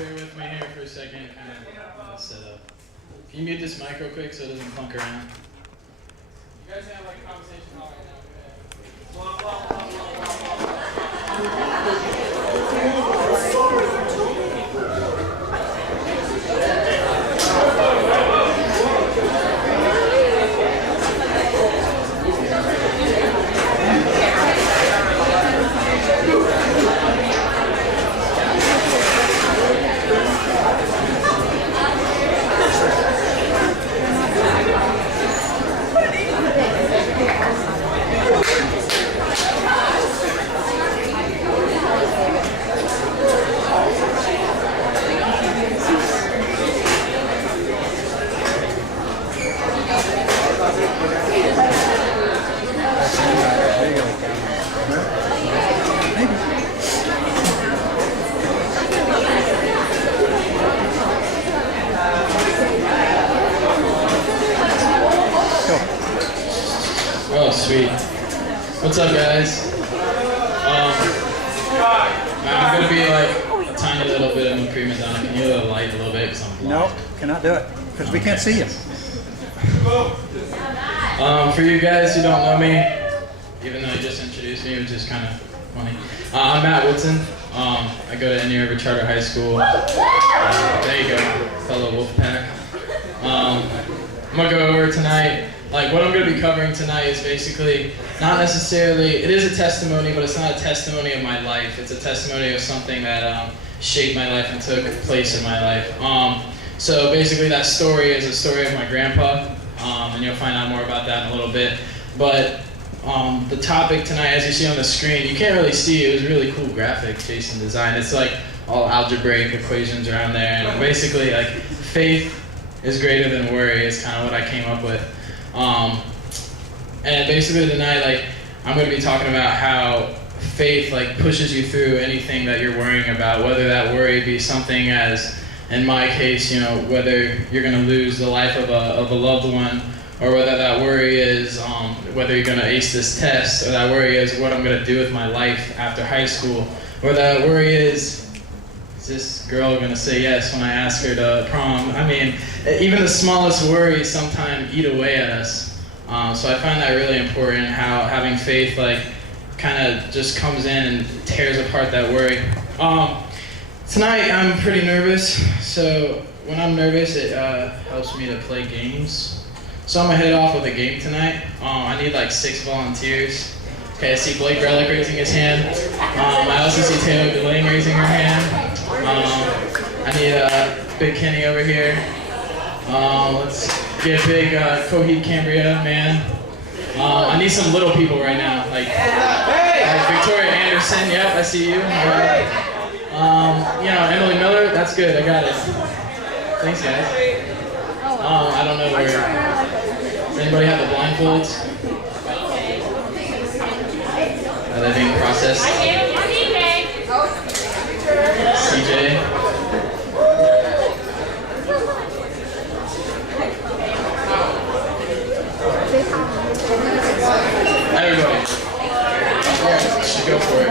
bear with me here for a second. I'm gonna set up. Can you mute this mic real quick so it doesn't plunk around? You guys have like a conversation all right Oh, sweet. What's up, guys? I'm going to be like a tiny little bit of a prima donna. Can you light a little bit because I'm blind? No, cannot do it because we can't see you. For you guys who don't know me, even though you just introduced me, which is kind of funny, I'm Matt Woodson. I go to Indian River Charter High School. There you go, fellow Wolfpack. I'm going to go over tonight. Like, what I'm going to be covering tonight is basically not necessarily, it is a testimony, but it's not a testimony of my life. It's a testimony of something that shaped my life and took place in my life. So basically that story is a story of my grandpa, and you'll find out more about that in a little bit. But the topic tonight, as you see on the screen, you can't really see, it was really cool graphic Jason designed. It's like all algebraic equations around there, and basically like faith is greater than worry is kind of what I came up with. And basically tonight, like, I'm going to be talking about how faith, like, pushes you through anything that you're worrying about, whether that worry be something as, in my case, you know, whether you're going to lose the life of a loved one, or whether that worry is whether you're going to ace this test, or that worry is what I'm going to do with my life after high school, or that worry is this girl going to say yes when I ask her to prom? I mean, even the smallest worries sometimes eat away at us. So I find that really important, how having faith like kind of just comes in and tears apart that worry. Tonight I'm pretty nervous, so when I'm nervous it helps me to play games. So I'm going to head off with a game tonight. I need like 6 volunteers. Okay, I see Blake Relic raising his hand. I also see Taylor Delaney raising her hand. I need Big Kenny over here. Let's get Big Coheed Cambria, man. I need some little people right now, like Victoria Anderson. Yep, I see you. You know, Emily Miller. That's good. I got it. Thanks, guys. I don't know where. Does anybody have the blindfolds? Are they being processed? CJ. Everybody. Yeah, should go for it.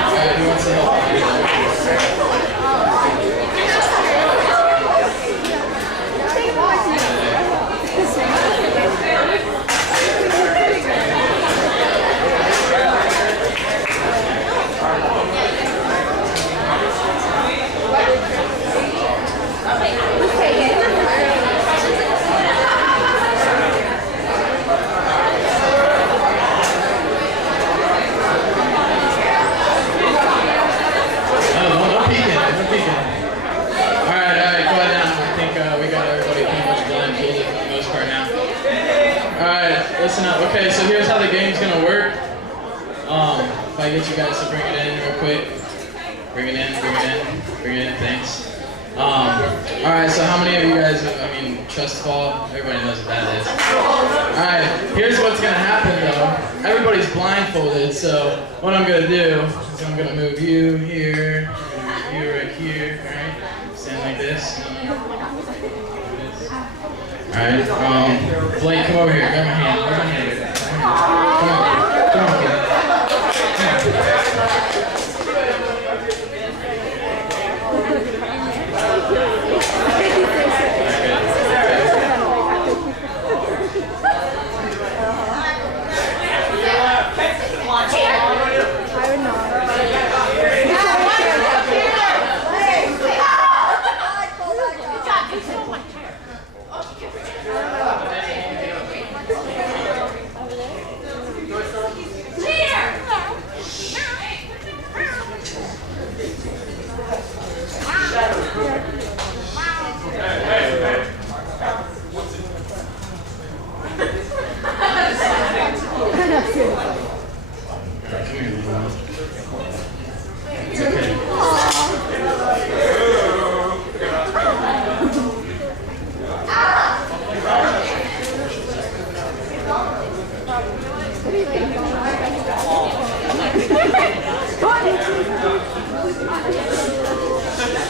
Alright, who wants to help? Listen up. Okay, so here's how the game's gonna work. If I get you guys to bring it in real quick. Bring it in, thanks. Alright, so how many of you guys, trust fall? Everybody knows what that is. Alright, here's what's gonna happen though. Everybody's blindfolded, so what I'm gonna do is I'm gonna move you here, you right here, alright? Stand like this. Alright, Alright, Blake, come over here. Grab my hand. Grab my hand. Come on. Come on, kid.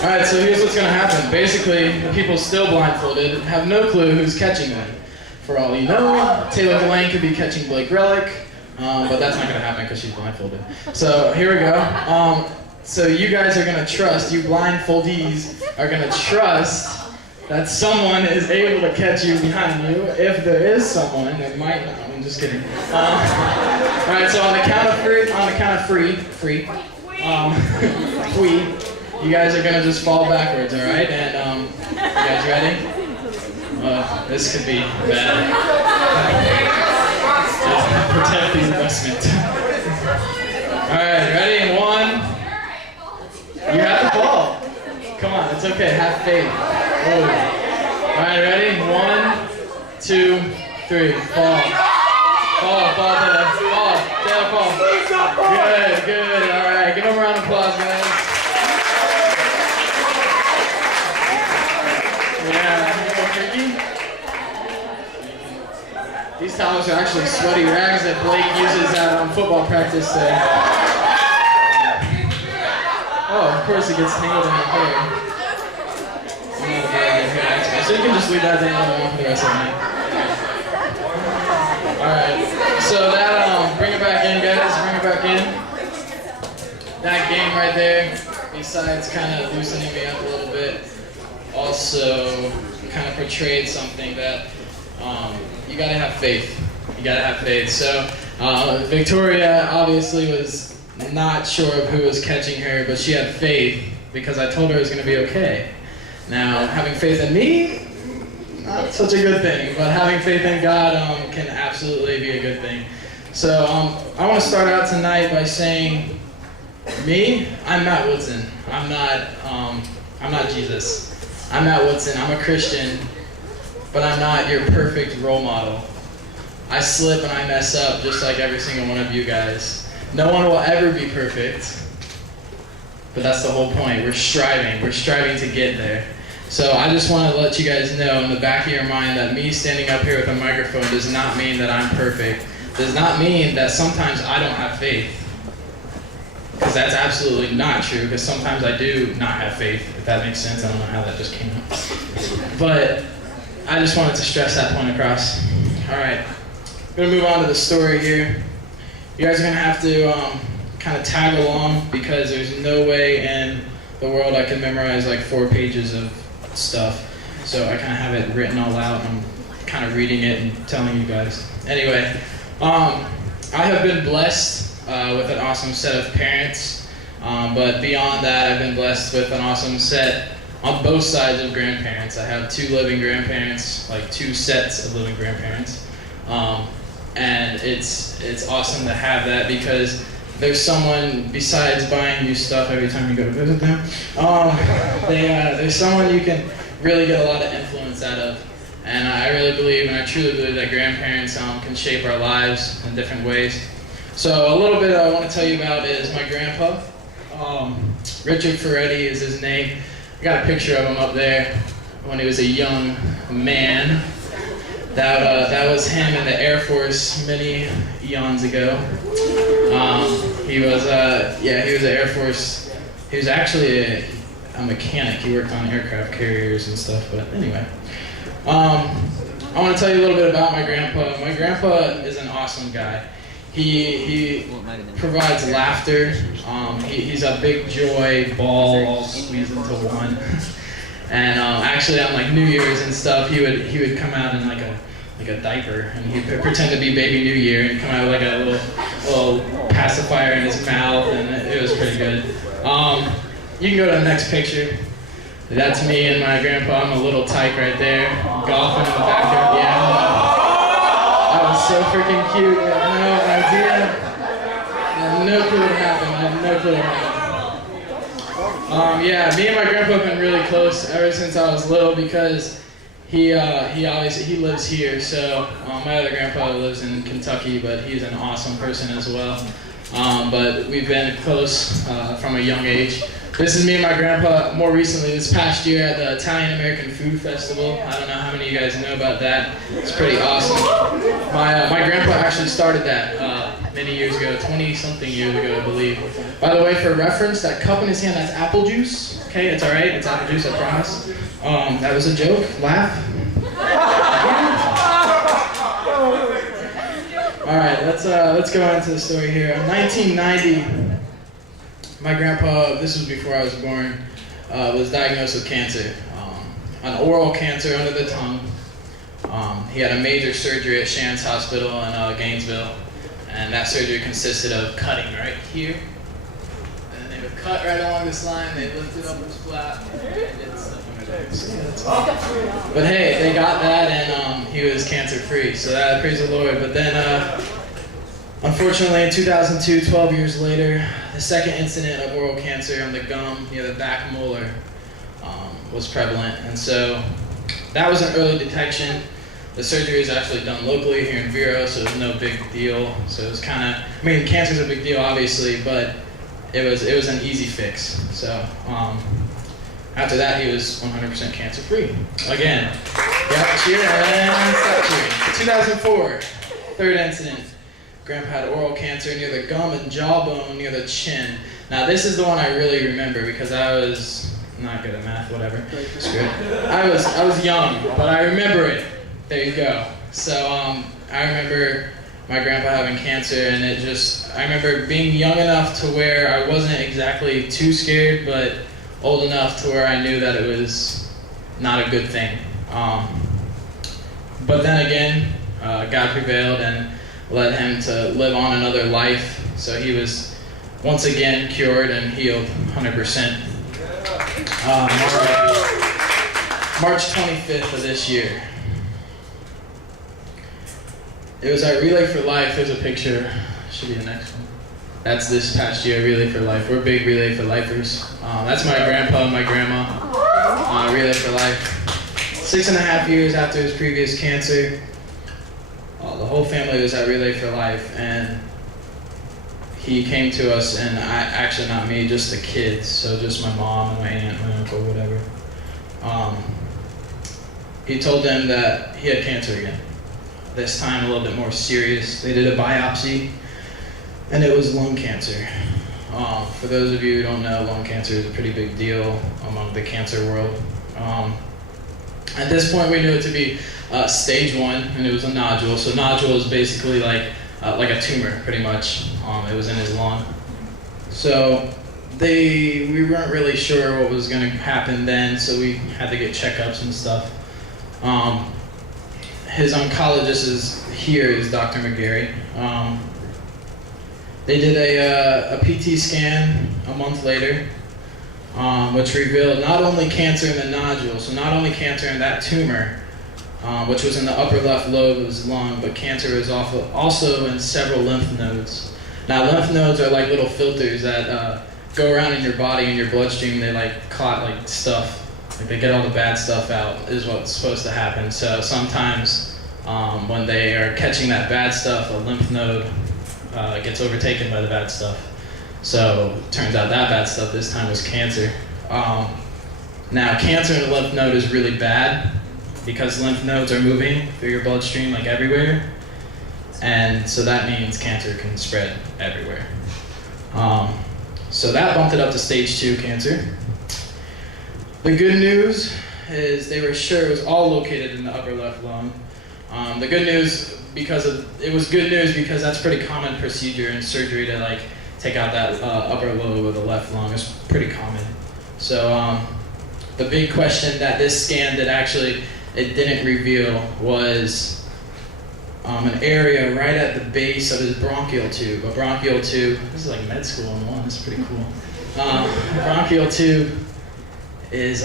Alright, so here's what's going to happen. Basically, the people still blindfolded have no clue who's catching them. For all you know, Taylor Delane could be catching Blake Relic, but that's not going to happen because she's blindfolded. So here we go. So you guys are going to trust, you blindfoldees are going to trust that someone is able to catch you behind you. If there is someone, there might not. I'm just kidding. Alright, so on the count of three, you guys are gonna just fall backwards, alright? And you guys ready? This could be bad. Protect the investment. Alright, ready? And 1. You have to fall. Come on, it's okay. Have faith. Alright, ready? 1, 2, 3. Fall. Fall, Taylor. Fall. Taylor, fall. Good. Alright, give them a round of applause, guys. These towels are actually sweaty rags that Blake uses at football practice. Oh, of course it gets tangled in her hair. So you can just leave that tangled on for the rest of the night. Alright, so that, bring it back in, guys. Bring it back in. That game right there, besides kind of loosening me up a little bit, also kind of portrayed something that you gotta have faith. You gotta have faith. So Victoria obviously was not sure of who was catching her, but she had faith because I told her it was gonna be okay. Now, having faith in me, not such a good thing, but having faith in God can absolutely be a good thing. So I want to start out tonight by saying, me, I'm Matt Woodson. I'm not Jesus. I'm Matt Woodson. I'm a Christian, but I'm not your perfect role model. I slip and I mess up just like every single one of you guys. No one will ever be perfect, but that's the whole point. We're striving to get there. So I just want to let you guys know in the back of your mind that me standing up here with a microphone does not mean that I'm perfect. Does not mean that sometimes I don't have faith. Because that's absolutely not true, because sometimes I do not have faith, if that makes sense. I don't know how that just came up. But I just wanted to stress that point across. Alright, I'm going to move on to the story here. You guys are going to have to kind of tag along, because there's no way in the world I can memorize like 4 pages of stuff. So I kind of have it written all out, and I'm kind of reading it and telling you guys. Anyway, I have been blessed with an awesome set of parents, but beyond that, I've been blessed with an awesome set on both sides of grandparents. I have 2 living grandparents, like 2 sets of living grandparents, and it's awesome to have that because there's someone besides buying you stuff every time you go to visit them. There's someone you can really get a lot of influence out of, and I really believe, and I truly believe that grandparents can shape our lives in different ways. So a little bit I want to tell you about is my grandpa. Richard Ferretti is his name. I got a picture of him up there when he was a young man. That was him in the Air Force many eons ago. He was an Air Force. He was actually a mechanic. He worked on aircraft carriers and stuff. But anyway, I want to tell you a little bit about my grandpa. My grandpa is an awesome guy. He provides laughter. He's a big joy ball all squeezed into one. And actually on like New Year's and stuff, he would come out in like a diaper, and he'd pretend to be Baby New Year and come out with like a little pacifier in his mouth, and it was pretty good. You can go to the next picture. That's me and my grandpa. I'm a little tyke right there, golfing in the backyard. Yeah, that was so freaking cute. I had no idea. I had no clue what happened. Yeah, me and my grandpa have been really close ever since I was little because he lives here. So my other grandpa lives in Kentucky, but he's an awesome person as well. But we've been close from a young age. This is me and my grandpa more recently this past year at the Italian American Food Festival. I don't know how many of you guys know about that. It's pretty awesome. My grandpa actually started that many years ago, 20-something years ago, I believe. By the way, for reference, that cup in his hand, that's apple juice. Okay, it's all right. It's apple juice, I promise. That was a joke. Laugh. All right, let's go into the story here. In 1990, my grandpa, this was before I was born, was diagnosed with cancer, an oral cancer under the tongue. He had a major surgery at Shands Hospital in Gainesville, and that surgery consisted of cutting right here, and then they would cut right along this line, they lifted up his flap, and did stuff under there. But hey, they got that, and he was cancer-free, so that, praise the Lord. But then, unfortunately, in 2002, 12 years later, the second incident of oral cancer on the gum near the back molar was prevalent, and so that was an early detection. The surgery was actually done locally here in Vero, so it was no big deal. So it was kind of, I mean, cancer's a big deal, obviously, but it was an easy fix. So after that, he was 100% cancer-free. Again, yeah, cheer and stop cheering. 2004, third incident. Grandpa had oral cancer near the gum and jawbone near the chin. Now this is the one I really remember because I was not good at math, whatever. Screw it. I was young, but I remember it. There you go. So I remember my grandpa having cancer, and I remember being young enough to where I wasn't exactly too scared, but old enough to where I knew that it was not a good thing. But then again, God prevailed and led him to live on another life. So he was once again cured and healed 100%. March 25th of this year. It was our Relay for Life. There's a picture. Should be the next one. That's this past year, Relay for Life. We're big Relay for Lifers. That's my grandpa and my grandma. Relay for Life. 6.5 years after his previous cancer, the whole family was at Relay for Life, and he came to us, and actually not me, just the kids, so just my mom and my aunt, my uncle, whatever. He told them that he had cancer again. This time a little bit more serious. They did a biopsy, and it was lung cancer. For those of you who don't know, lung cancer is a pretty big deal among the cancer world. At this point, we knew it to be stage 1, and it was a nodule. So nodule is basically like a tumor, pretty much. It was in his lung. So we weren't really sure what was going to happen then, so we had to get checkups and stuff. His oncologist is Dr. McGarry. They did a PT scan a month later, which revealed not only cancer in the nodule, so not only cancer in that tumor, which was in the upper left lobe of his lung, but cancer was also in several lymph nodes. Now, lymph nodes are like little filters that go around in your body and your bloodstream. They like clot like stuff. Like they get all the bad stuff out, is what's supposed to happen. So sometimes when they are catching that bad stuff, a lymph node gets overtaken by the bad stuff. So it turns out that bad stuff this time was cancer. Now, cancer in the lymph node is really bad because lymph nodes are moving through your bloodstream like everywhere. And so that means cancer can spread everywhere. So that bumped it up to stage 2 cancer. The good news is they were sure it was all located in the upper left lung. The good news, it was good news because that's pretty common procedure in surgery to like take out that upper lobe of the left lung. It's pretty common. So the big question that this scan it didn't reveal was an area right at the base of his bronchial tube. A bronchial tube, this is like med school in one, this is pretty cool. A bronchial tube is,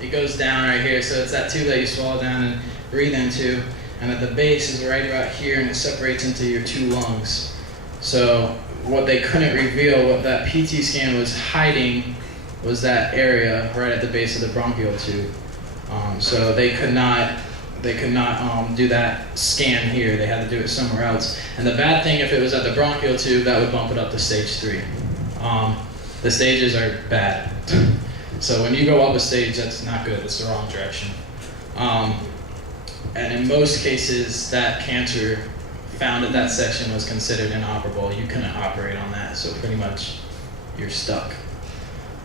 it goes down right here, so it's that tube that you swallow down and breathe into, and at the base is right about here, and it separates into your two lungs. So what they couldn't reveal, what that PT scan was hiding, was that area right at the base of the bronchial tube. So they could not do that scan here. They had to do it somewhere else. And the bad thing, if it was at the bronchial tube, that would bump it up to stage 3. The stages are bad. So when you go up a stage, that's not good. It's the wrong direction. And in most cases, that cancer found at that section was considered inoperable. You couldn't operate on that, so pretty much you're stuck.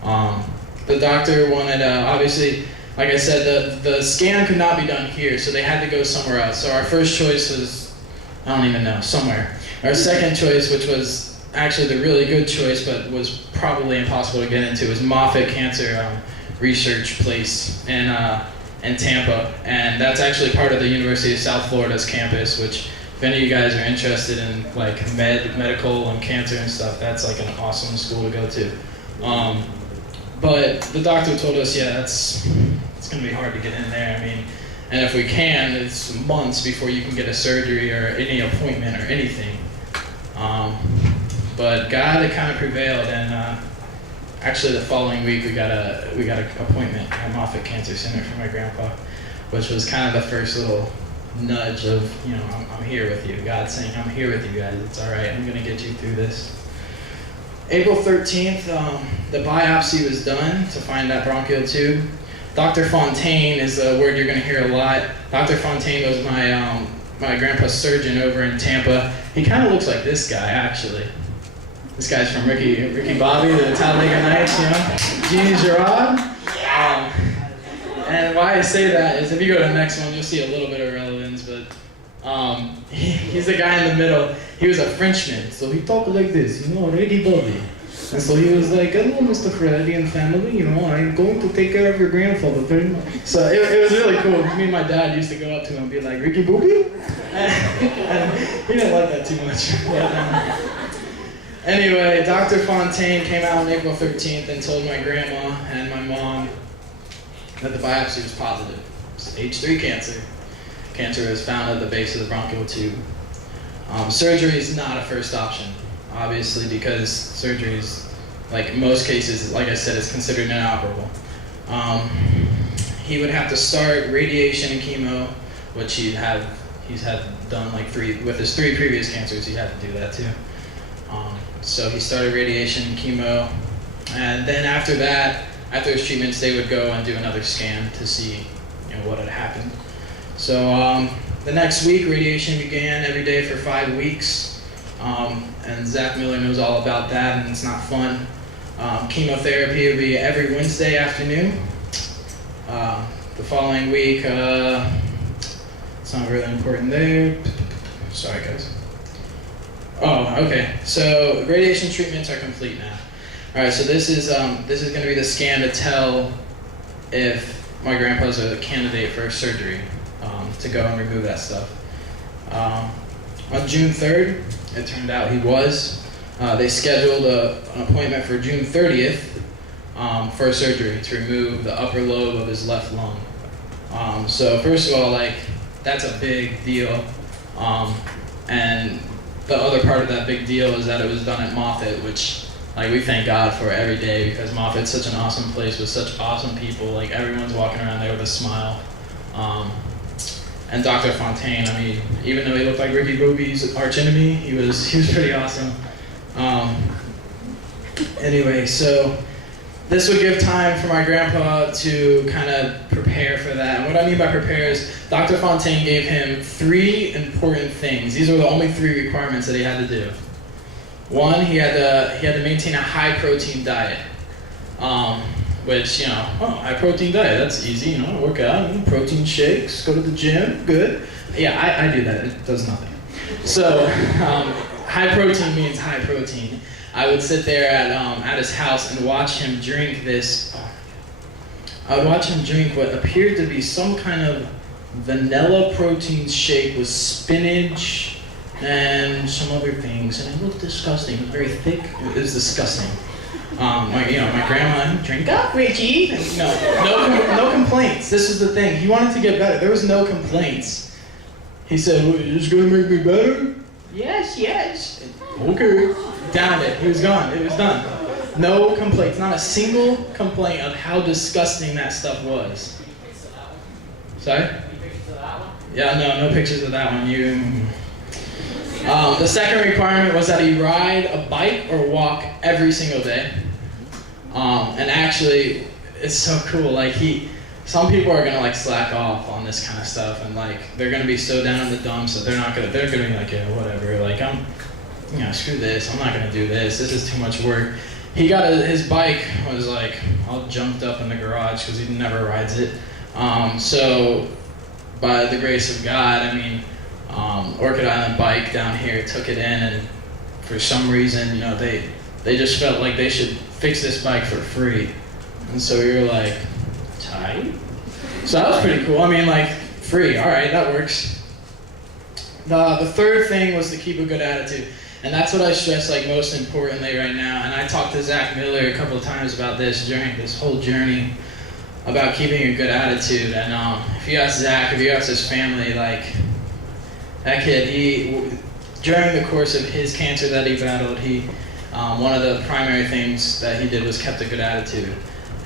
The doctor wanted, obviously, like I said, the scan could not be done here, so they had to go somewhere else. So our first choice was, I don't even know, somewhere. Our second choice, which was actually the really good choice, but was probably impossible to get into, was Moffitt Cancer Research Place in Tampa. And that's actually part of the University of South Florida's campus, which if any of you guys are interested in like medical and cancer and stuff, that's like an awesome school to go to. But the doctor told us, yeah, it's going to be hard to get in there. I mean, and if we can, it's months before you can get a surgery or any appointment or anything. But God kind of prevailed, and actually the following week we got an appointment at Moffitt Cancer Center for my grandpa, which was kind of the first little nudge of, you know, I'm here with you. God saying, I'm here with you guys. It's all right. I'm going to get you through this. April 13th, the biopsy was done to find that bronchial tube. Dr. Fontaine is a word you're going to hear a lot. Dr. Fontaine was my grandpa's surgeon over in Tampa. He kind of looks like this guy, actually. This guy's from Ricky Bobby, the Talladega Nights, you know, Jeannie Girard. And why I say that is if you go to the next one, you'll see a little bit of relevance, but he's the guy in the middle. He was a Frenchman, so he talked like this, you know, Ricky Bobby. And so he was like, hello, Mr. Freddy and family, you know, I'm going to take care of your grandfather very much. So it was really cool. Me and my dad used to go up to him and be like, Ricky Bobby? And he didn't like that too much. But, anyway, Dr. Fontaine came out on April 13th and told my grandma and my mom that the biopsy was positive. Stage 3 cancer. Cancer was found at the base of the bronchial tube. Surgery is not a first option, obviously, because surgery is, like most cases, like I said, is considered inoperable. He would have to start radiation and chemo, which he's had done like with his 3 previous cancers, he had to do that too. So he started radiation and chemo, and then after that, after his treatments, they would go and do another scan to see, you know, what had happened. So the next week, radiation began every day for 5 weeks, and Zach Miller knows all about that, and it's not fun. Chemotherapy would be every Wednesday afternoon. The following week, it's not really important there. Sorry, guys. Oh, okay. So radiation treatments are complete now. All right. So this is going to be the scan to tell if my grandpa's a candidate for surgery to go and remove that stuff. On June 3rd, it turned out he was. They scheduled an appointment for June 30th for a surgery to remove the upper lobe of his left lung. So first of all, like, that's a big deal. And the other part of that big deal is that it was done at Moffitt, which, like, we thank God for every day because Moffitt's such an awesome place with such awesome people. Like, everyone's walking around there with a smile. And Dr. Fontaine, I mean, even though he looked like Ricky Bobby's archenemy, he was pretty awesome. Anyway, so this would give time for my grandpa to kind of prepare for that. And what I mean by prepare is Dr. Fontaine gave him 3 important things. These were the only 3 requirements that he had to do. One, he had to maintain a high protein diet. which, high protein diet, that's easy, work out, protein shakes, go to the gym, good. Yeah, I do that, it does nothing. So, high protein means high protein. I would sit there at his house and watch him drink this, I would watch him drink what appeared to be some kind of vanilla protein shake with spinach and some other things, and it looked disgusting. It was very thick. It was disgusting. My grandma, drink up, Richie. And, no complaints. This is the thing. He wanted to get better. There was no complaints. He said, well, "You're just gonna make me better?" Yes. Okay. Downed it. He was gone. It was done. No complaints. Not a single complaint of how disgusting that stuff was. Sorry? Yeah, no pictures of that one. The second requirement was that he ride a bike or walk every single day. And actually, it's so cool. Some people are gonna slack off on this kind of stuff, and they're gonna be so down in the dumps that they're gonna be like, yeah, whatever. Screw this. I'm not gonna do this. This is too much work. He got his bike was all jumped up in the garage because he never rides it. So by the grace of God, Orchid Island Bike down here took it in, and for some reason, they just felt like they should fix this bike for free. And so we were like, tight? So that was pretty cool. Free, all right, that works. The third thing was to keep a good attitude. And that's what I stress most importantly right now. And I talked to Zach Miller a couple of times about this during this whole journey about keeping a good attitude. And if you ask Zach, if you ask his family, that kid, during the course of his cancer that he battled, one of the primary things that he did was kept a good attitude.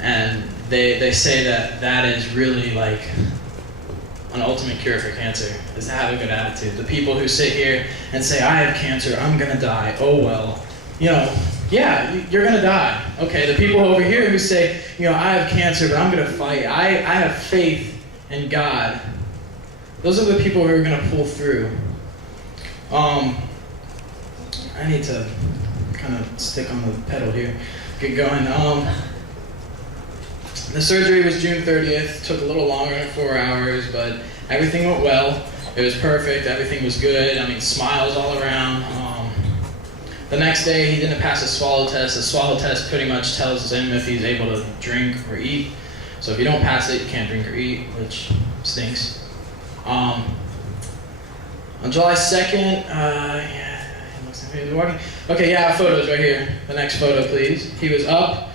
And they say that is really an ultimate cure for cancer, is to have a good attitude. The people who sit here and say, I have cancer, I'm gonna die, oh well. Yeah, you're gonna die. Okay, the people over here who say, I have cancer, but I'm gonna fight. I have faith in God. Those are the people who are gonna pull through. I need to kind of stick on the pedal here, get going. The surgery was June 30th, took a little longer than 4 hours, but everything went well. It was perfect, everything was good. Smiles all around. The next day, he didn't pass a swallow test. The swallow test pretty much tells him if he's able to drink or eat. So if you don't pass it, you can't drink or eat, which stinks. On July 2nd, he looks like he was walking. Okay, yeah, photos right here. The next photo, please. He was up.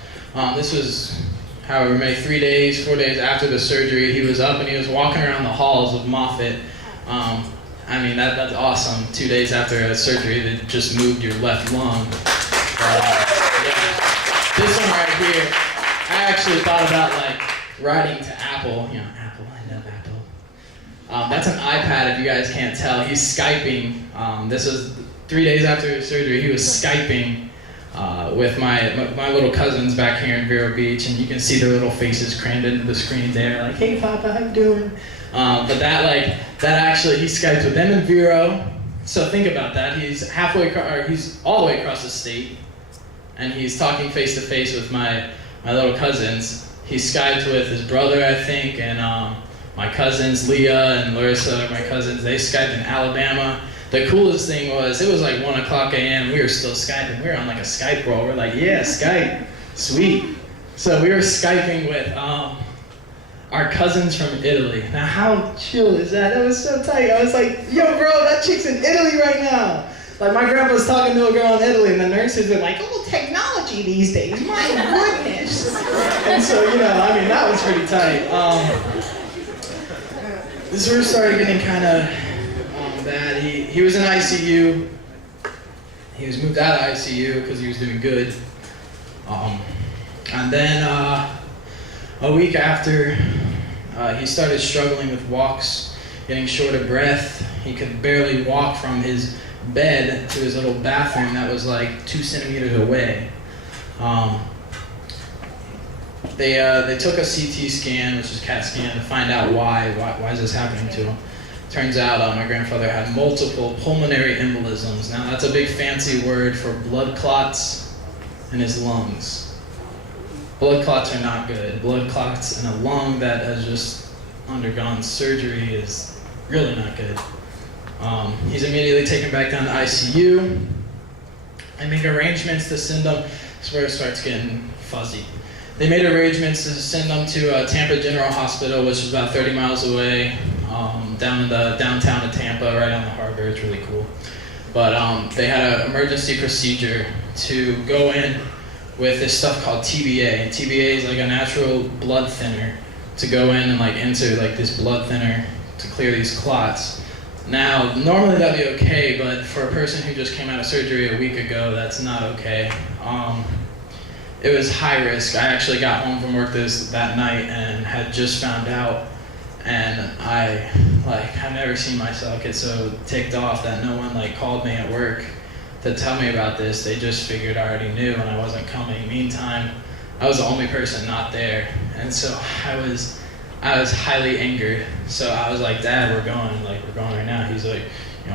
This was however many, 4 days after the surgery. He was up and he was walking around the halls of Moffitt. That's awesome. 2 days after a surgery that just moved your left lung. This one right here, I actually thought about riding to Apple. Apple, I love Apple. That's an iPad if you guys can't tell. He's Skyping. This was 3 days after his surgery. He was Skyping with my little cousins back here in Vero Beach, and you can see their little faces crammed into the screen there, hey Papa, how you doing? But that actually, he Skyped with them in Vero. So think about that. He's he's all the way across the state, and he's talking face to face with my little cousins. He Skyped with his brother, I think, and my cousins, Leah and Larissa, my cousins, they Skyped in Alabama. The coolest thing was, it was 1 o'clock a.m., we were still Skyping. We were on a Skype roll. We're yeah, Skype, sweet. So we were Skyping with our cousins from Italy. Now how chill is that? That was so tight. I was yo bro, that chick's in Italy right now. My grandpa was talking to a girl in Italy, and the nurses were oh, technology these days, my goodness. And so, that was pretty tight. This sort of started getting kind of bad. He was in ICU. He was moved out of ICU because he was doing good. And then a week after, he started struggling with walks, getting short of breath. He could barely walk from his bed to his little bathroom that was 2 centimeters away. They took a CT scan, which is CAT scan, to find out why is this happening to him. Turns out my grandfather had multiple pulmonary embolisms. Now that's a big fancy word for blood clots in his lungs. blood clots are not good. Blood clots in a lung that has just undergone surgery is really not good. He's immediately taken back down to ICU. I make arrangements to send him. This is where it starts getting fuzzy. They made arrangements to send him to Tampa General Hospital, which is about 30 miles away, down in the downtown of Tampa, right on the harbor. It's really cool. But they had an emergency procedure to go in with this stuff called TBA. And TBA is like a natural blood thinner to go in and like enter like this blood thinner to clear these clots. Now, normally that'd be okay, but for a person who just came out of surgery a week ago, that's not okay. It was high risk. I actually got home from work that night and had just found out, and I've never seen myself get so ticked off that no one called me at work to tell me about this. They just figured I already knew and I wasn't coming. Meantime, I was the only person not there, and so I was highly angered. So I was like, Dad, we're going right now. He's like,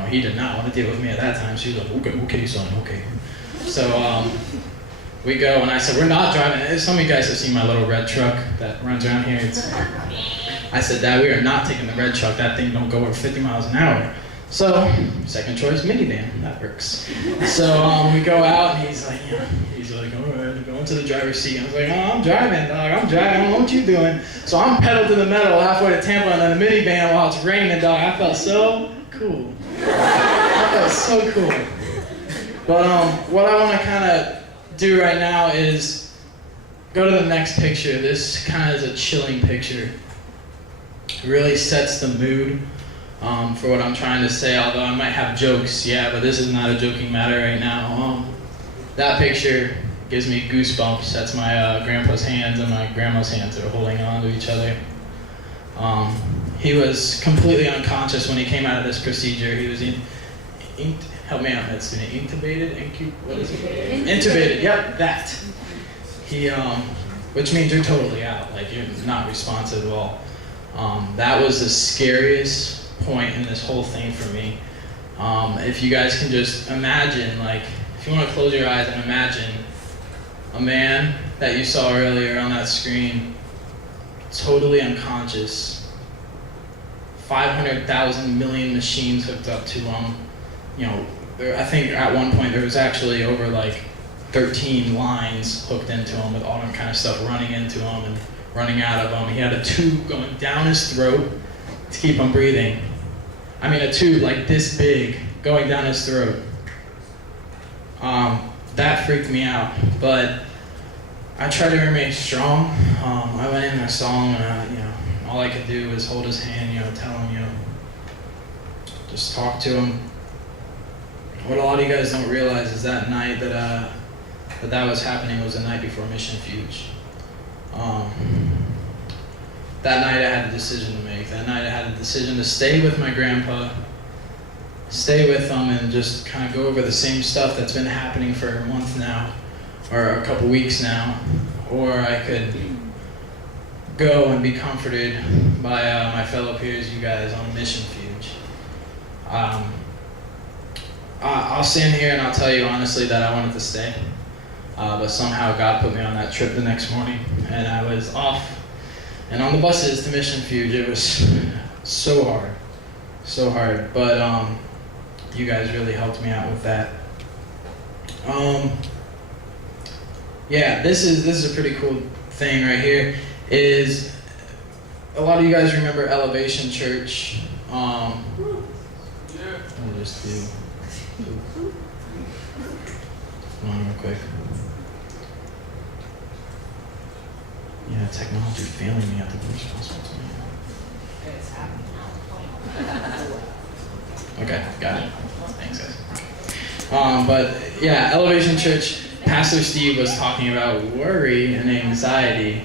he did not want to deal with me at that time. So he was like, okay, son, okay. So we go, and I said, we're not driving. Some of you guys have seen my little red truck that runs around here. I said, Dad, we are not taking the red truck. That thing don't go over 50 miles an hour. So, second choice, minivan. That works. So we go out, and he's like, all right, go into the driver's seat. I was like, I'm driving, dog. I'm driving. I don't know what you're doing. So I'm pedal to the metal halfway to Tampa in the minivan while it's raining, dog. I felt so cool. I felt so cool. But what I want to kind of do right now is go to the next picture. This kind of is a chilling picture. It really sets the mood for what I'm trying to say, although I might have jokes, but this is not a joking matter right now. That picture gives me goosebumps. That's my grandpa's hands and my grandma's hands that are holding on to each other. He was completely unconscious when he came out of this procedure. He was help me out, med student. Intubated? What is it? Intubated, yep, that. He, which means you're totally out, you're not responsive at all. That was the scariest point in this whole thing for me. If you guys can just imagine, if you want to close your eyes and imagine a man that you saw earlier on that screen, totally unconscious, 500,000 million machines hooked up to him. I think at one point there was actually over 13 lines hooked into him with all that kind of stuff running into him and running out of him. He had a tube going down his throat to keep him breathing. I mean, a tube this big going down his throat. That freaked me out, but I tried to remain strong. I went in and I saw him, and all I could do was hold his hand, tell him, just talk to him. What a lot of you guys don't realize is that night that was happening was the night before Mission Fuge. That night I had a decision to make. That night I had a decision to stay with my grandpa, stay with him, and just kind of go over the same stuff that's been happening for a month now, or a couple weeks now, or I could go and be comforted by my fellow peers, you guys, on Mission Fuge. I'll stand here and I'll tell you honestly that I wanted to stay, but somehow God put me on that trip the next morning, and I was off and on the buses to Mission Fuge. It was so hard, but you guys really helped me out with that. This is a pretty cool thing right here. Is a lot of you guys remember Elevation Church? I'll just do. Come on, real quick. Technology failing me at the worst possible time. Okay, got it. Thanks, guys. But Elevation Church, Pastor Steve was talking about worry and anxiety,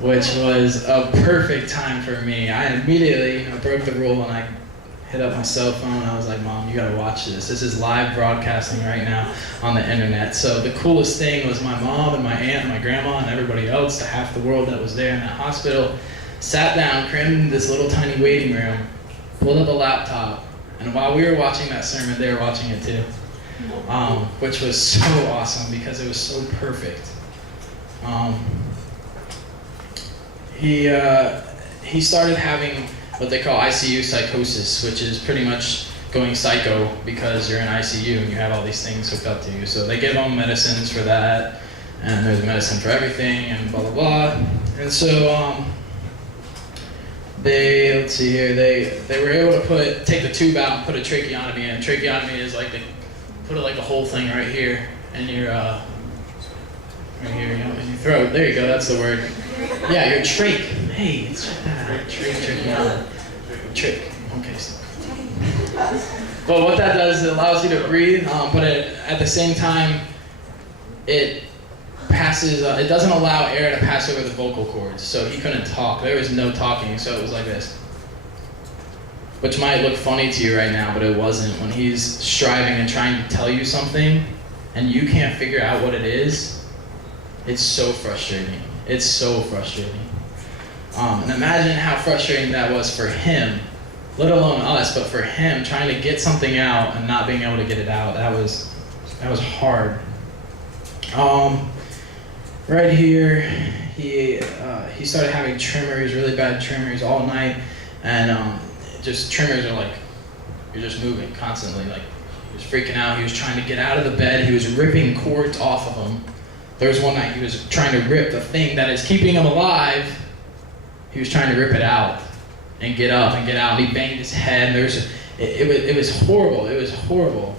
which was a perfect time for me. I immediately broke the rule and I hit up my cell phone. I was like, Mom, you gotta watch this. This is live broadcasting right now on the internet. So the coolest thing was my mom and my aunt and my grandma and everybody else, the half the world that was there in that hospital, sat down, crammed in this little tiny waiting room, pulled up a laptop, and while we were watching that sermon, they were watching it too, which was so awesome because it was so perfect. He started having what they call ICU psychosis, which is pretty much going psycho because you're in ICU and you have all these things hooked up to you. So they give him medicines for that, and there's medicine for everything, and blah blah blah. And so let's see here, they were able to take the tube out and put a tracheotomy in. Tracheotomy is like they put it like the whole thing right here in your right here, in your throat. There you go, that's the word. Yeah, your trach. Hey, it's tracheotomy. Trach. Okay. So. But what that does, it allows you to breathe, but at the same time, it passes. It doesn't allow air to pass over the vocal cords, so he couldn't talk. There was no talking, so it was like this, which might look funny to you right now, but it wasn't. When he's striving and trying to tell you something, and you can't figure out what it is, it's so frustrating. It's so frustrating. And imagine how frustrating that was for him, let alone us, but for him trying to get something out and not being able to get it out. That was hard. Right here, he started having tremors, really bad tremors all night, and just tremors are like, you're just moving constantly. Like, he was freaking out. He was trying to get out of the bed. He was ripping cords off of him. There was one night he was trying to rip the thing that is keeping him alive. He was trying to rip it out and get up and get out. And he banged his head. It was horrible. It was horrible.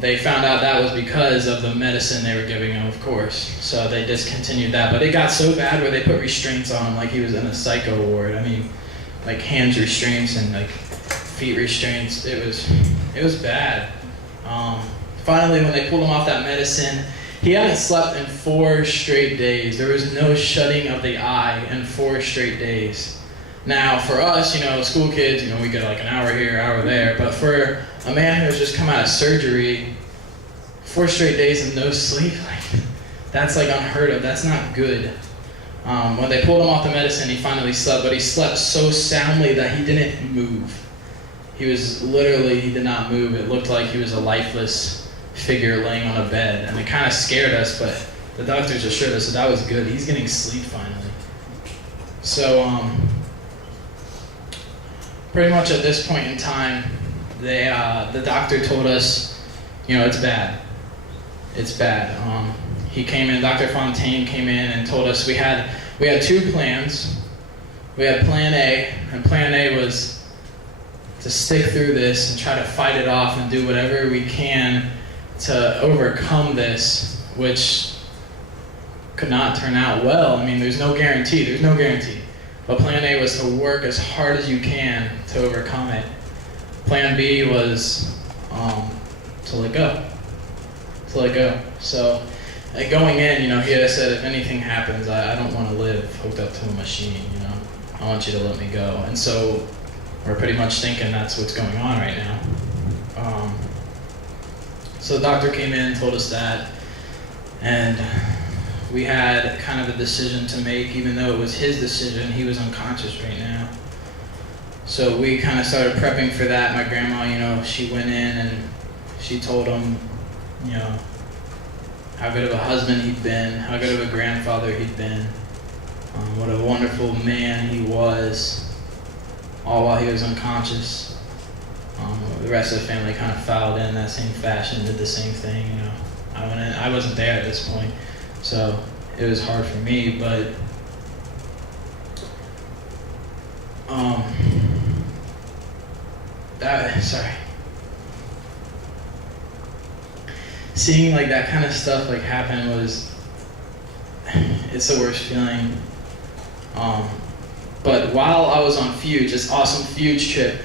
They found out that was because of the medicine they were giving him, of course. So they discontinued that. But it got so bad where they put restraints on him, like he was in a psycho ward. I mean, like hands restraints and like feet restraints. It was bad. Finally, when they pulled him off that medicine, he hadn't slept in 4 straight days. There was no shutting of the eye in 4 straight days. Now, for us, school kids, we get like an hour here, hour there. But for a man who has just come out of surgery, 4 straight days and no sleep, that's like unheard of. That's not good. When they pulled him off the medicine, he finally slept, but he slept so soundly that he didn't move. He did not move. It looked like he was a lifeless figure laying on a bed, and it kind of scared us, but the doctors assured us that was good. He's getting sleep finally. So, pretty much at this point in time, the doctor told us, it's bad. It's bad. He came in, Dr. Fontaine came in and told us we had 2 plans. We had plan A, and plan A was to stick through this and try to fight it off and do whatever we can to overcome this, which could not turn out well. I mean, there's no guarantee. But plan A was to work as hard as you can to overcome it. Plan B was to let go. So going in, he had said, if anything happens, I don't want to live hooked up to a machine, I want you to let me go. And so we're pretty much thinking that's what's going on right now. So the doctor came in, told us that, and we had kind of a decision to make. Even though it was his decision, he was unconscious right now. So we kind of started prepping for that. My grandma, she went in and she told him, how good of a husband he'd been, how good of a grandfather he'd been, what a wonderful man he was, all while he was unconscious. The rest of the family kind of filed in that same fashion, did the same thing. I went in. I wasn't there at this point, so it was hard for me. But seeing like that kind of stuff like happen it's the worst feeling. But while I was on Fuge, this awesome Fuge trip,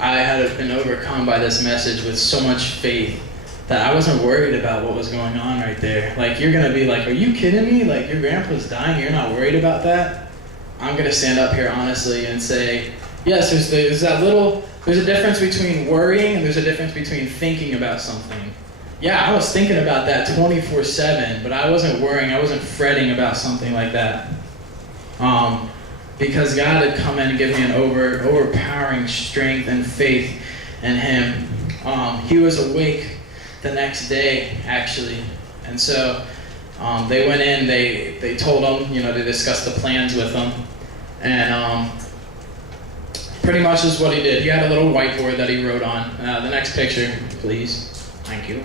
I had been overcome by this message with so much faith that I wasn't worried about what was going on right there. Like, you're gonna be like, are you kidding me? Like, your grandpa's dying, you're not worried about that? I'm gonna stand up here honestly and say, yes, there's a difference between worrying and there's a difference between thinking about something. Yeah, I was thinking about that 24/7, but I wasn't worrying, I wasn't fretting about something like that. Because God had come in and given me an overpowering strength and faith in Him. He was awake the next day, actually. And so They went in, they told him, they discussed the plans with him, and pretty much is what he did. He had a little whiteboard that he wrote on. The next picture, please. Thank you.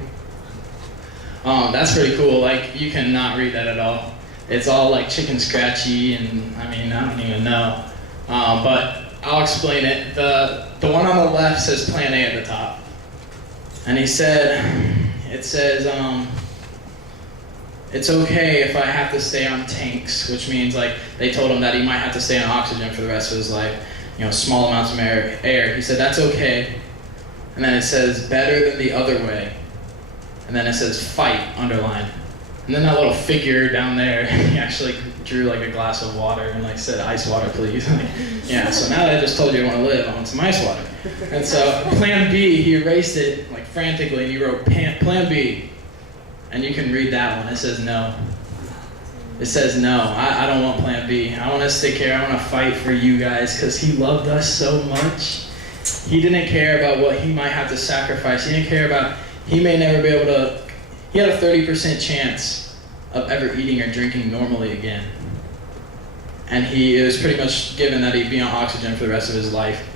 That's pretty cool. Like, you cannot read that at all. It's all like chicken scratchy, and I don't even know. But I'll explain it. The one on the left says Plan A at the top, and it says, it's okay if I have to stay on tanks, which means like they told him that he might have to stay on oxygen for the rest of his life, small amounts of air. He said that's okay, and then it says better than the other way, and then it says fight underlined, and then that little figure down there, he actually drew like a glass of water and like said ice water please. Yeah, so now that I just told you I want to live, I want some ice water. And so Plan B, he erased it like frantically and he wrote Plan B. And you can read that one. It says no. It says no. I don't want Plan B. I want to stick here. I want to fight for you guys because he loved us so much. He didn't care about what he might have to sacrifice. He didn't care about, he may never be able to, he had a 30% chance of ever eating or drinking normally again. And it was pretty much given that he'd be on oxygen for the rest of his life.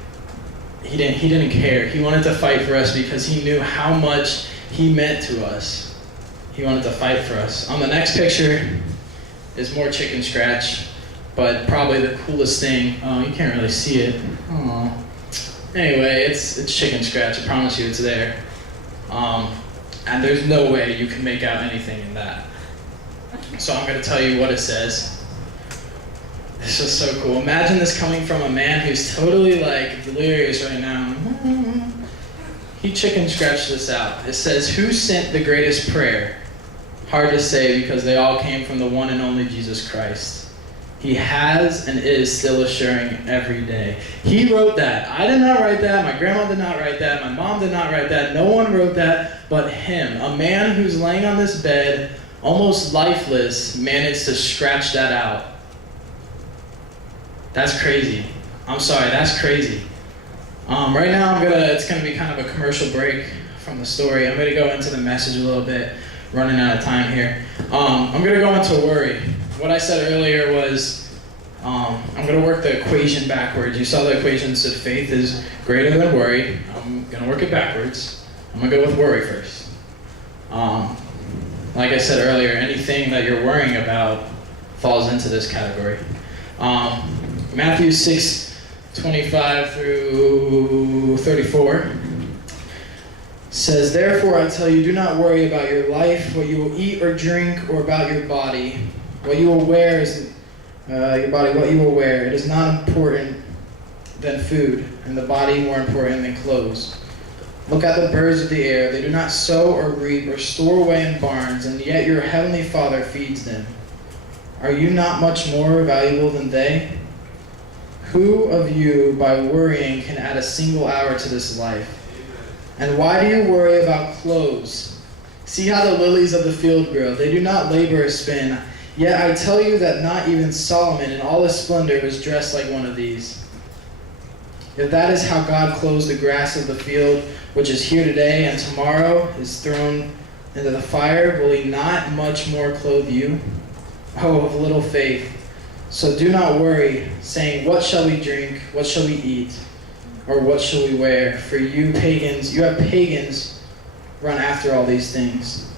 He didn't care. He wanted to fight for us because he knew how much he meant to us. He wanted to fight for us. On the next picture is more chicken scratch, but probably the coolest thing. Oh, you can't really see it. Oh. Anyway, it's chicken scratch. I promise you it's there. And there's no way you can make out anything in that. So I'm going to tell you what it says. This is so cool. Imagine this coming from a man who's totally like delirious right now. He chicken scratched this out. It says, who sent the greatest prayer? Hard to say because they all came from the one and only Jesus Christ. He has and is still assuring every day. He wrote that. I did not write that. My grandma did not write that. My mom did not write that. No one wrote that but him. A man who's laying on this bed, almost lifeless, managed to scratch that out. That's crazy. I'm sorry, that's crazy. Right now it's gonna be kind of a commercial break from the story. I'm gonna go into the message a little bit, running out of time here. I'm gonna go into worry. What I said earlier was, I'm gonna work the equation backwards. You saw the equation said faith is greater than worry. I'm gonna work it backwards. I'm gonna go with worry first. Like I said earlier, anything that you're worrying about falls into this category. Matthew 6:25 through 34 says, therefore I tell you, do not worry about your life, what you will eat or drink, or about your body. What you will wear is your body, what you will wear. It is not important than food, and the body more important than clothes. Look at the birds of the air. They do not sow or reap or store away in barns, and yet your heavenly Father feeds them. Are you not much more valuable than they? Who of you, by worrying, can add a single hour to this life? And why do you worry about clothes? See how the lilies of the field grow. They do not labor or spin. Yet I tell you that not even Solomon in all his splendor was dressed like one of these. If that is how God clothes the grass of the field, which is here today and tomorrow is thrown into the fire, will he not much more clothe you? Oh, of little faith. So do not worry, saying, what shall we drink? What shall we eat? Or what shall we wear? For you have pagans run after all these things,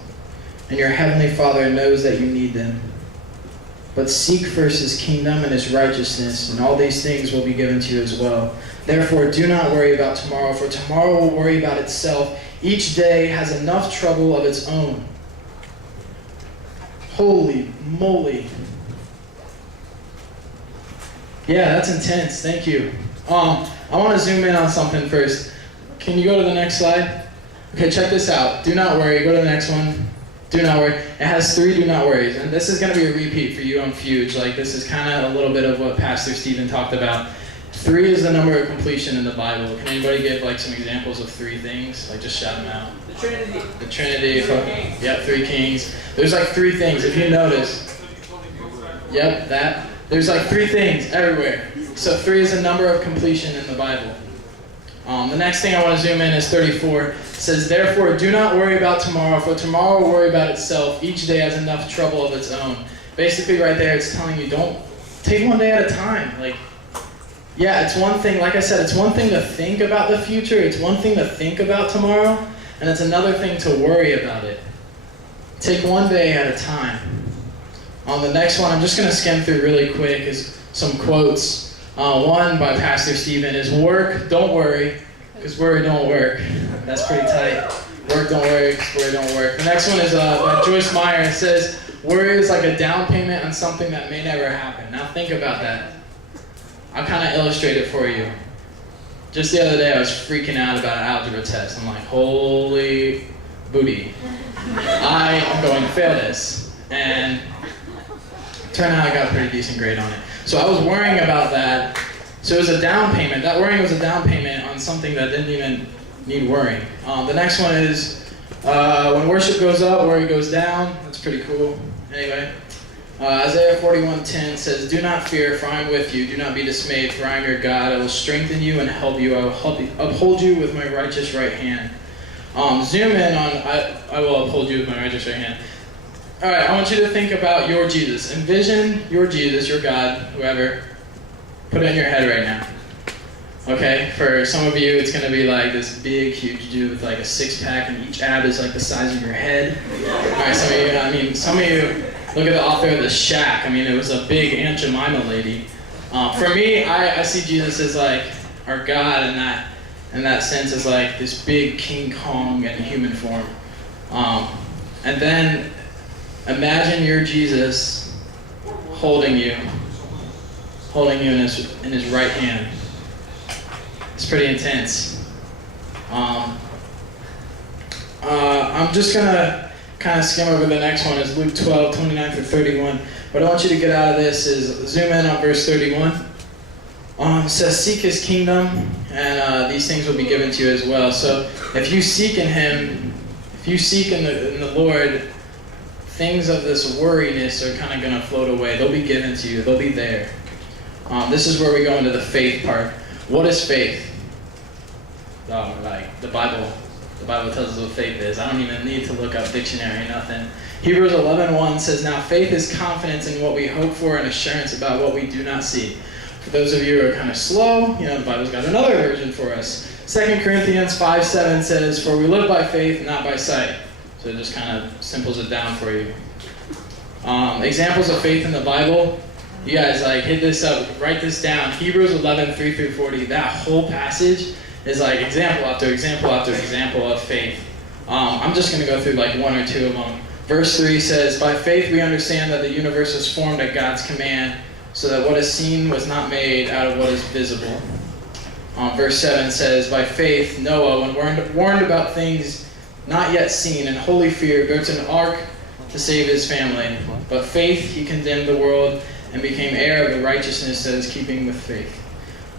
and your heavenly Father knows that you need them. But seek first his kingdom and his righteousness, and all these things will be given to you as well. Therefore, do not worry about tomorrow, for tomorrow will worry about itself. Each day has enough trouble of its own. Holy moly. Yeah, that's intense. Thank you. I want to zoom in on something first. Can you go to the next slide? Okay, check this out. Do not worry. Go to the next one. Do not worry. It has 3 do not worries. And this is going to be a repeat for you on Fuge. Like, this is kind of a little bit of what Pastor Stephen talked about. 3 is the number of completion in the Bible. Can anybody give like some examples of 3 things? Like, just shout them out. The Trinity. The Trinity. 3 kings. Yep, 3 kings. There's like 3 things. If you notice. Yep, that. There's like 3 things everywhere. So 3 is a number of completion in the Bible. The next thing I want to zoom in is 34. It says, therefore, do not worry about tomorrow, for tomorrow will worry about itself. Each day has enough trouble of its own. Basically, right there, it's telling you, don't take one day at a time. Like, yeah, it's one thing, like I said, it's one thing to think about the future. It's one thing to think about tomorrow, and it's another thing to worry about it. Take one day at a time. On the next one, I'm just going to skim through really quick, is some quotes. One by Pastor Stephen is, work, don't worry, because worry don't work. That's pretty tight. Work, don't worry, because worry don't work. The next one is by Joyce Meyer. It says, worry is like a down payment on something that may never happen. Now think about that. I'll kind of illustrate it for you. Just the other day, I was freaking out about an algebra test. I'm like, holy booty. I am going to fail this. And turned out I got a pretty decent grade on it. So I was worrying about that. So it was a down payment. That worrying was a down payment on something that didn't even need worrying. The next one is, when worship goes up, worry goes down. That's pretty cool. Anyway, Isaiah 41:10 says, do not fear, for I am with you. Do not be dismayed, for I am your God. I will strengthen you and help you. I will uphold you with my righteous right hand. Zoom in on, I will uphold you with my righteous right hand. All right, I want you to think about your Jesus. Envision your Jesus, your God, whoever. Put it in your head right now. Okay, for some of you, it's going to be like this big, huge dude with like a six-pack, and each ab is like the size of your head. All right, some of you, look at the author of The Shack. It was a big Aunt Jemima lady. For me, I see Jesus as like our God in that sense, as like this big King Kong in human form. And then imagine your Jesus holding you in his right hand. It's pretty intense. I'm just gonna kind of skim over the next one. Is Luke 12:29 through 31. What I want you to get out of this is zoom in on verse 31. It says, seek his kingdom, and these things will be given to you as well. So if you seek in him, if you seek in the Lord, things of this worriness are kind of going to float away. They'll be given to you. They'll be there. This is where we go into the faith part. What is faith? Like the Bible tells us what faith is. I don't even need to look up dictionary, nothing. Hebrews 11:1 says, now faith is confidence in what we hope for and assurance about what we do not see. For those of you who are kind of slow, the Bible's got another version for us. 2 Corinthians 5:7 says, for we live by faith, not by sight. So it just kind of simples it down for you. Examples of faith in the Bible. You guys hit this up, write this down. Hebrews 11:3 through 40. That whole passage is like example after example after example of faith. I'm just going to go through like one or two of them. Verse 3 says, by faith we understand that the universe was formed at God's command, so that what is seen was not made out of what is visible. Verse 7 says, by faith Noah, when warned about things not yet seen, in holy fear built an ark to save his family. But faith he condemned the world and became heir of the righteousness that is keeping with faith.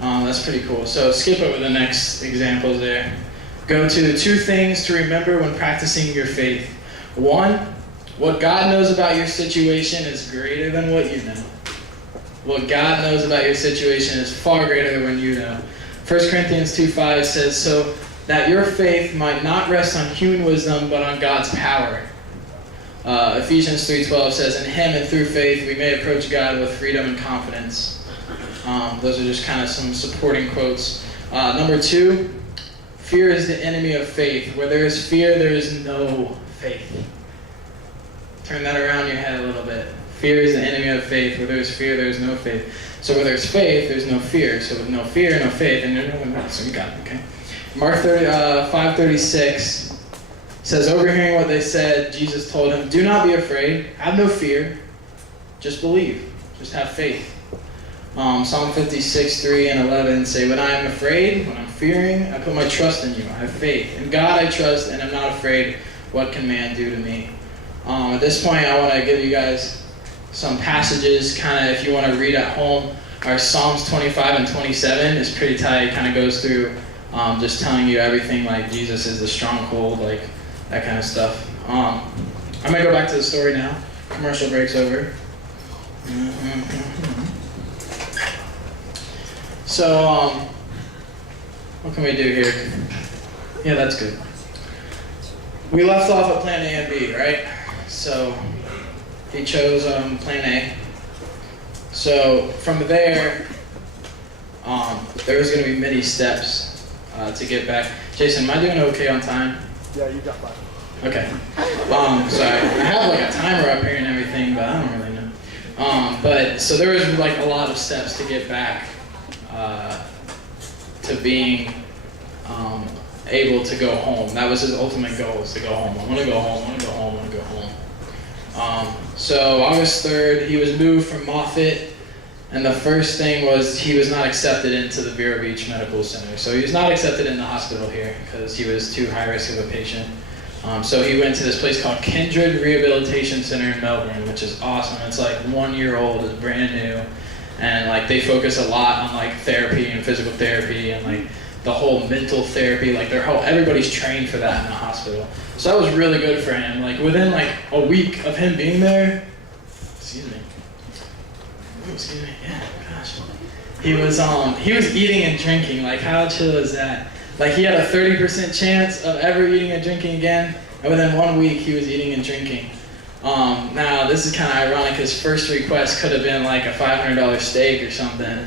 That's pretty cool. So skip over the next examples there. Go to 2 things to remember when practicing your faith. 1, what God knows about your situation is greater than what you know. What God knows about your situation is far greater than what you know. 1 Corinthians 2:5 says, so that your faith might not rest on human wisdom, but on God's power. Ephesians 3:12 says, in him and through faith we may approach God with freedom and confidence. Those are just kind of some supporting quotes. Number 2, fear is the enemy of faith. Where there is fear, there is no faith. Turn that around in your head a little bit. Fear is the enemy of faith. Where there is fear, there is no faith. So where there's faith, there's no fear. So with no fear, no faith, and there's no so you got it, okay? Mark 5:36 says, overhearing what they said, Jesus told him, do not be afraid, have no fear, just believe, just have faith. Psalm 56:3 and 11 say, when I am afraid, when I'm fearing, I put my trust in you, I have faith. In God I trust and am not afraid, what can man do to me? At this point, I want to give you guys some passages, kind of if you want to read at home. Our Psalms 25 and 27 is pretty tight, it kind of goes through just telling you everything, like Jesus is the stronghold, like that kind of stuff. I'm going to go back to the story now. Commercial break's over. So, What can we do here? Yeah, that's good. We left off at plan A and B, right? So he chose plan A. So from there, there was going to be many steps to get back. Jason, am I doing okay on time? Yeah, you got that. Okay. Sorry. I have like a timer up here and everything, but I don't really know. But so there was like a lot of steps to get back to being able to go home. That was his ultimate goal, was to go home. I want to go home, I want to go home, I want to go home. So August 3rd, he was moved from Moffitt, and the first thing was he was not accepted into the Vero Beach Medical Center. So he was not accepted in the hospital here because he was too high risk of a patient. So he went to this place called Kindred Rehabilitation Center in Melbourne, which is awesome. It's like 1 year old, it's brand new, and like they focus a lot on like therapy and physical therapy and like the whole mental therapy. Like everybody's trained for that in the hospital. So that was really good for him. Like within like a week of him being there, excuse me, yeah, gosh, he was eating and drinking. Like how chill is that? Like he had a 30% chance of ever eating and drinking again, and within 1 week he was eating and drinking. Now this is kind of ironic. His first request could have been like a $500 steak or something.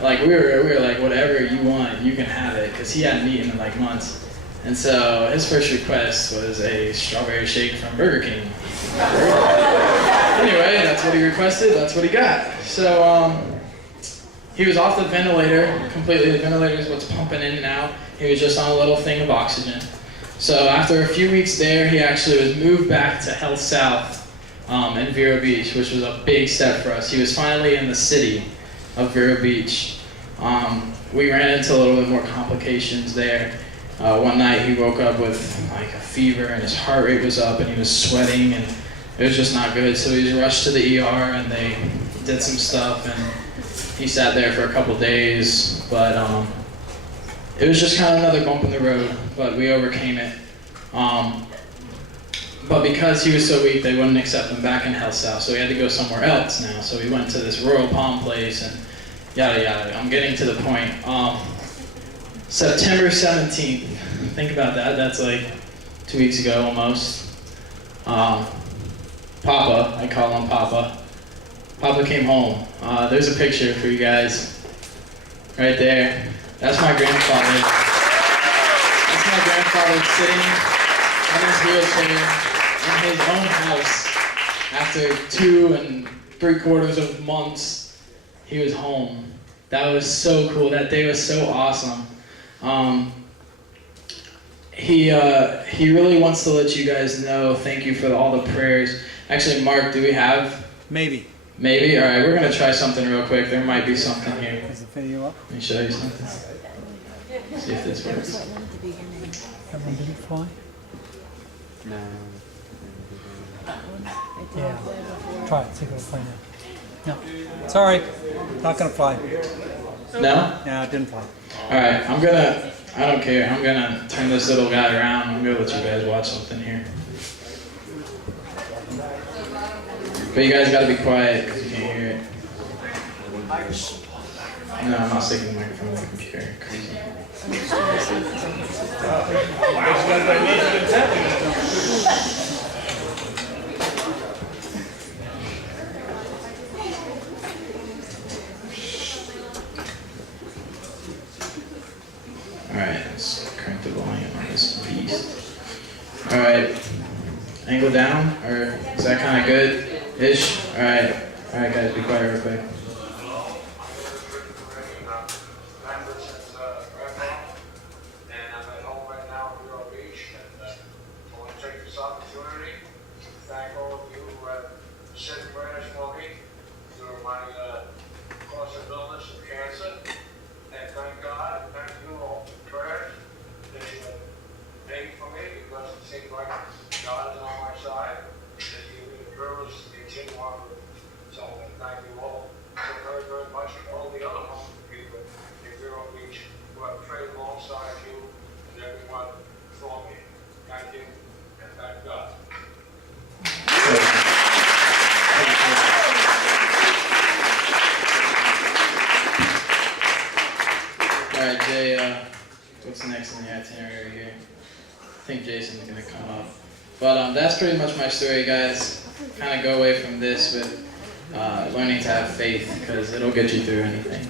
Like we were like, whatever you want, you can have it, because he hadn't eaten in like months. And so his first request was a strawberry shake from Burger King. Anyway, that's what he requested. That's what he got. So he was off the ventilator completely. The ventilator is what's pumping in and out. He was just on a little thing of oxygen. So after a few weeks there, he actually was moved back to Health South in Vero Beach, which was a big step for us. He was finally in the city of Vero Beach. We ran into a little bit more complications there. One night he woke up with like a fever and his heart rate was up and he was sweating and it was just not good. So he was rushed to the ER and they did some stuff and he sat there for a couple days. But it was just kind of another bump in the road, but we overcame it. But because he was so weak, they wouldn't accept him back in Health South, so he had to go somewhere else now. So we went to this Royal Palm place and yada yada. I'm getting to the point. September 17th, think about that, that's like 2 weeks ago almost. Papa, I call him Papa. Papa came home. There's a picture for you guys right there. That's my grandfather. That's my grandfather sitting in his wheelchair in his own house. After 2 3/4 months, he was home. That was so cool. That day was so awesome. He really wants to let you guys know, thank you for all the prayers. Actually, Mark, do we have? Maybe. Maybe? All right, we're going to try something real quick. There might be something here. Is the video up? Let me show you something. See if this works. That one didn't fly? No. Yeah. Try it, see if it'll fly now. No. Sorry. Not gonna fly. No? No, it didn't fly. Alright, I don't care. I'm gonna turn this little guy around. I'm gonna let you guys watch something here. But you guys gotta be quiet because you can't hear it. No, I'm not sticking the microphone to the computer. Crazy. Alright, let's crank the volume on this beast. Alright, angle down, or is that kind of good-ish? Alright, guys, be quiet real quick. Alright, Jay, what's next in the itinerary here. I think Jason's gonna come up. But that's pretty much my story, guys. Kind of go away from this with learning to have faith, because it'll get you through anything.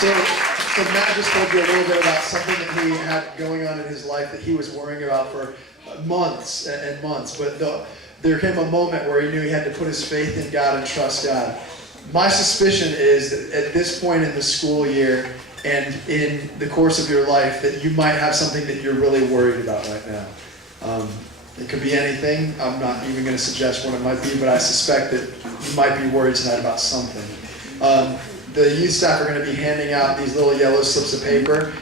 So Matt just told you a little bit about something that he had going on in his life that he was worrying about for months and months. But there came a moment where he knew he had to put his faith in God and trust God. My suspicion is that at this point in the school year and in the course of your life that you might have something that you're really worried about right now. It could be anything. I'm not even going to suggest what it might be, but I suspect that you might be worried tonight about something. The youth staff are going to be handing out these little yellow slips of paper.